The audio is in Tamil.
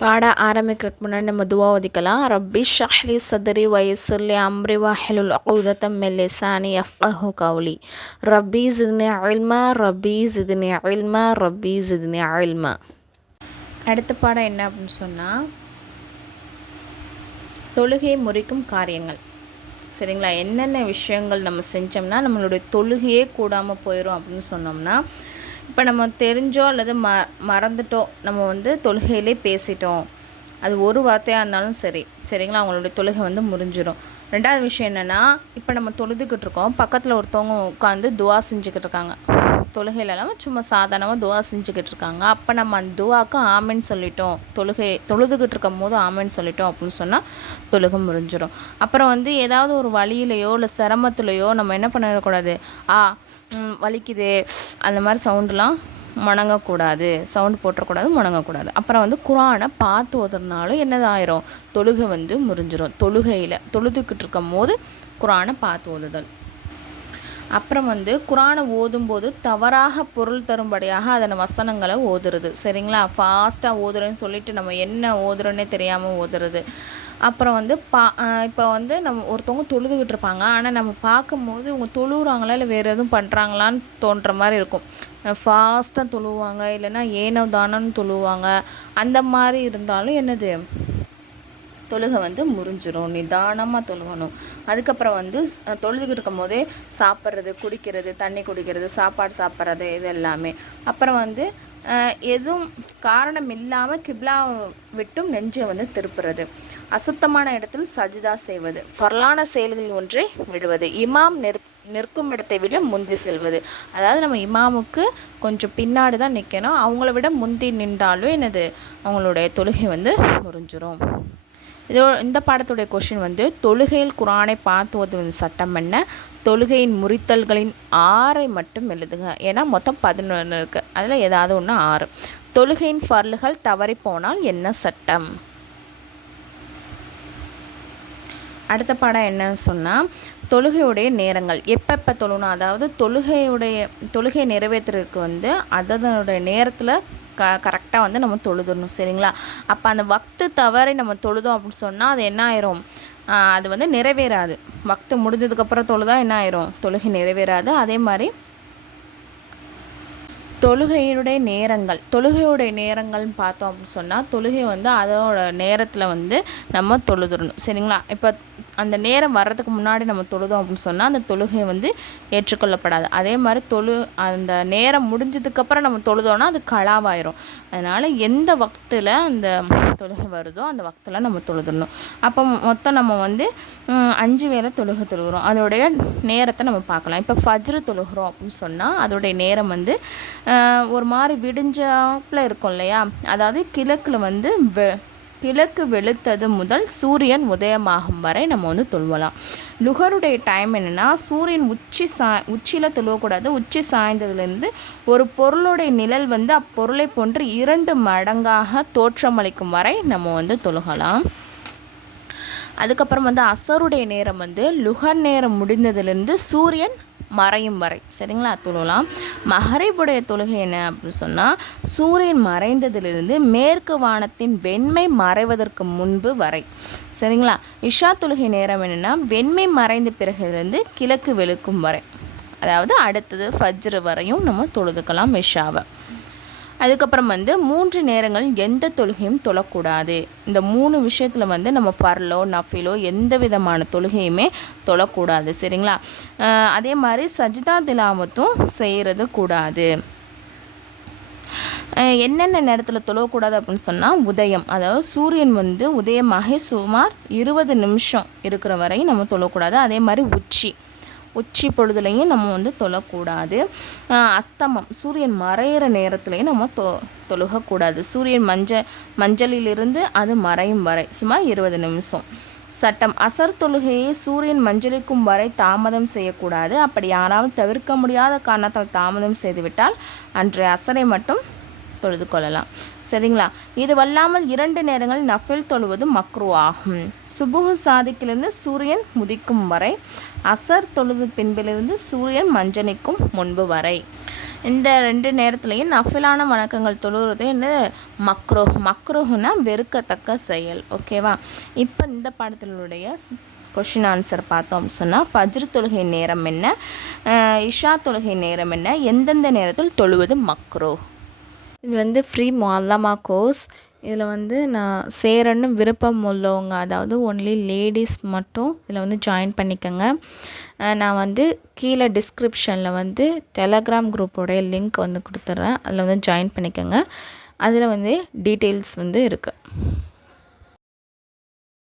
பாட ஆரம்பிக்கிறதுக்கு முன்னாடி நம்ம துவா ஒதுக்கலாம். ரப்பி ஷ்ரஹ்லி சத்ரி வயஸ்ஸிர்லி அம்ரி வஹ்லுல் உக்தத்தம் மின் லிசானி யஃப்கஹு கௌலி. ரப்பி ஸித்னி இல்மா ரப்பி ஸித்னி இல்மா ரப்பி ஸித்னி இல்மா. அடுத்த பாடம் என்ன அப்படின்னு சொன்னால், தொழுகையை முறிக்கும் காரியங்கள். சரிங்களா? என்னென்ன விஷயங்கள் நம்ம செஞ்சோம்னா நம்மளுடைய தொழுகையே கூடாமல் போயிடும் அப்படின்னு சொன்னோம்னா, இப்போ நம்ம தெரிஞ்சோ அல்லது மறந்துட்டோ நம்ம தொழுகையிலே பேசிட்டோம், அது ஒரு வார்த்தையாக இருந்தாலும் சரிங்களா, அவங்களுடைய தொழுகை முறிஞ்சிடும். ரெண்டாவது விஷயம் என்னென்னா, இப்போ நம்ம தொழுதுகிட்டு இருக்கோம், பக்கத்தில் ஒருத்தவங்க உட்காந்து துவா செஞ்சுக்கிட்டு இருக்காங்க, தொழுகையிலலாம் சும்மா சாதாரணமாக துவா செஞ்சுக்கிட்டு இருக்காங்க. அப்போ நம்ம அந்த துவாவுக்கு ஆமென்னு சொல்லிட்டோம், தொழுதுகிட்டு இருக்கும் போது ஆமென்னு சொல்லிட்டோம் அப்படின்னு சொன்னால் தொழுகை முறிஞ்சிடும். அப்புறம் ஏதாவது ஒரு வழியிலையோ இல்லை சிரமத்துலையோ நம்ம என்ன பண்ணிடக்கூடாது, வலிக்குது அந்த மாதிரி சவுண்டுலாம் முணங்கக்கூடாது, சவுண்டு போட்டுறக்கூடாது, முணங்கக்கூடாது. அப்புறம் குரானை பார்த்து ஓதுறதுனாலும் என்னதாயிரும், தொழுகை முறிஞ்சிடும். தொழுதுகிட்டு இருக்கும் போது குரானை பார்த்து ஓதுதல். அப்புறம் குரானை ஓதும்போது தவறாக பொருள் தரும்படியாக அதனை வசனங்களை ஓதுறது. சரிங்களா? ஃபாஸ்ட்டாக ஓதுறேன்னு சொல்லிட்டு நம்ம என்ன ஓதுறோன்னே தெரியாமல் ஓதுறது. அப்புறம் இப்போ நம்ம ஒருத்தவங்க தொழுதுகிட்டு இருப்பாங்க, ஆனால் நம்ம பார்க்கும்போது இவங்க தொழுகிறாங்களா இல்லை வேறு எதுவும் பண்ணுறாங்களான்னு தோன்ற மாதிரி இருக்கும். ஃபாஸ்ட்டாக தொழுவாங்க, இல்லைன்னா ஏனோ தானோன்னு தொழுவாங்க. அந்த மாதிரி இருந்தாலும் என்னது, தொழுகை முறிஞ்சிடும். நிதானமாக தொழுகணும். அதுக்கப்புறம் தொழுதுகிட்டு இருக்கும் போதே சாப்பிட்றது, குடிக்கிறது, தண்ணி குடிக்கிறது, சாப்பாடு சாப்பிட்றது, இது எல்லாமே. அப்புறம் எதுவும் காரணம் இல்லாமல் கிப்லா விட்டும் நெஞ்சை திருப்புறது, அசுத்தமான இடத்தில் சஜிதா செய்வது, ஃபர்லான செயல்களில் ஒன்றை விடுவது, இமாம் நிற்கும் இடத்தை விட முந்தி செல்வது. அதாவது நம்ம இமாமுக்கு கொஞ்சம் பின்னாடி தான் நிற்கணும், அவங்கள விட முந்தி நின்றாலும் என்னது, அவங்களுடைய தொழுகை முறிஞ்சிரும். இந்த பாடத்துடைய கொஷின் தொழுகையில் குரானை பார்த்து ஓதுவது சட்டம் என்ன, தொழுகையின் முறித்தல்களின் 6 மட்டும் எழுதுங்க. ஏன்னா மொத்தம் 11 இருக்குது, அதில் ஏதாவது ஒன்று 6. தொழுகையின் ஃபர்லுகள் தவறி போனால் என்ன சட்டம். அடுத்த பாடம் என்னன்னு சொன்னால், தொழுகையுடைய நேரங்கள் எப்பப்போ தொழணும், அதாவது தொழுகையை நிறைவேற்றுறதுக்கு அதனுடைய நேரத்தில் கரெக்டாக நம்ம தொழுதுடணும். சரிங்களா? அப்போ அந்த வக்து தவறி நம்ம தொழுதோம் அப்படின்னு சொன்னால் அது என்ன ஆயிரும், அது நிறைவேறாது. வக்து முடிஞ்சதுக்கப்புறம் தொழுதா என்ன ஆயிரும், தொழுகை நிறைவேறாது. அதே மாதிரி தொழுகையுடைய நேரங்கள்னு பார்த்தோம் அப்படின்னு சொன்னால், தொழுகை அதோட நேரத்தில் நம்ம தொழுதுடணும். சரிங்களா? இப்போ அந்த நேரம் வர்றதுக்கு முன்னாடி நம்ம தொழுதோம் அப்படின்னு சொன்னால் அந்த தொழுகை ஏற்றுக்கொள்ளப்படாது. அதே மாதிரி அந்த நேரம் முடிஞ்சதுக்கப்புறம் நம்ம தொழுதோன்னா அது கலாவாயிரும். அதனால் எந்த வக்தில் அந்த தொழுகை வருதோ அந்த வக்தில் நம்ம தொழுதுடணும். அப்போ மொத்தம் நம்ம 5 வேளை தொழுகிறோம். அதோடைய நேரத்தை நம்ம பார்க்கலாம். இப்போ ஃபஜ்ரு தொழுகிறோம் அப்படின்னு சொன்னால் அதோடைய நேரம் ஒரு மாதிரி விடிஞ்சாப்பில் இருக்கும் இல்லையா, அதாவது கிழக்கு வெளுத்தது முதல் சூரியன் உதயமாகும் வரை நம்ம தொழுவலாம். லுகருடைய டைம் என்னென்னா, சூரியன் உச்சியில் தொழுவக்கூடாது, உச்சி சாய்ந்ததுலேருந்து ஒரு பொருளுடைய நிழல் அப்பொருளை போன்று 2 மடங்காக தோற்றமளிக்கும் வரை நம்ம தொழுகலாம். அதுக்கப்புறம் அசருடைய நேரம் லுகர் நேரம் முடிந்ததுலேருந்து சூரியன் மறையும் வரை சரிங்களா தொழுகலாம். மகரிபுடைய தொழுகை என்ன அப்படின்னு சொன்னால், சூரியன் மறைந்ததிலிருந்து மேற்கு வானத்தின் வெண்மை மறைவதற்கு முன்பு வரை. சரிங்களா? இஷா தொழுகை நேரம் என்னென்னா, வெண்மை மறைந்த பிறகுலேருந்து கிழக்கு வெளுக்கும் வரை, அதாவது அடுத்தது ஃபஜ்ரு வரையும் நம்ம தொழுதுக்கலாம் இஷாவை. அதுக்கப்புறம் 3 நேரங்கள் எந்த தொழுகையும் தொழக்கூடாது. இந்த 3 விஷயத்தில் நம்ம ஃபர்லோ நஃபிலோ எந்த விதமான தொழுகையுமே தொழக்கூடாது. சரிங்களா? அதே மாதிரி சஜிதா திலாவத்தும் செய்கிறது கூடாது. என்னென்ன நேரத்தில் தொழக்கூடாது அப்படின்னு சொன்னால், உதயம், அதாவது சூரியன் உதயமாகி சுமார் 20 நிமிஷம் இருக்கிற வரையும் நம்ம தொழக்கூடாது. அதே மாதிரி உச்சி பொழுதுலையும் நம்ம தொழக்கூடாது. அஸ்தமம், சூரியன் மறையிற நேரத்துலையும் நம்ம தொழுகக்கூடாது. சூரியன் மஞ்சளிலிருந்து அது மறையும் வரை சுமார் 20 நிமிஷம். சட்டம், அசர் தொழுகையை சூரியன் மஞ்சளிக்கும் வரை தாமதம் செய்யக்கூடாது. அப்படி யாராவது தவிர்க்க முடியாத காரணத்தால் தாமதம் செய்துவிட்டால் அன்றைய அசரை மட்டும் தொழுது கொள்ளலாம். சரிங்களா? இது வல்லாமல் 2 நேரங்கள் நஃபில் தொழுவது மக்ரூ ஆகும். சுபுஹ் சாதிக்கிலிருந்து சூரியன் உதிக்கும் வரை, அசர் தொழுது பின்பிலிருந்து சூரியன் மஞ்சனிக்கும் முன்பு வரை. இந்த 2 நேரத்துலையும் நஃபிலான வணக்கங்கள் தொழுகிறது மக்ரூஹ்னா வெறுக்கத்தக்க செயல். ஓகேவா? இப்போ இந்த பாடத்தினுடைய கொஷின் ஆன்சர் பார்த்தோம் சொன்னால், ஃபஜ்ர் தொழுகை நேரம் என்ன, இஷா தொழுகை நேரம் என்ன, எந்தெந்த நேரத்தில் தொழுவது மக்ரூ. இது ஃப்ரீ முஅல்லமா கோர்ஸ். இதில் நான் சேரன்னு விருப்பம் உள்ளவங்க, அதாவது ஒன்லி லேடிஸ் மட்டும் இதில் ஜாயின் பண்ணிக்கோங்க. நான் கீழே டிஸ்கிரிப்ஷனில் டெலகிராம் குரூப்போடைய லிங்க் கொடுத்துட்றேன். அதில் ஜாயின் பண்ணிக்கோங்க. அதில் டீட்டெயில்ஸ் இருக்குது.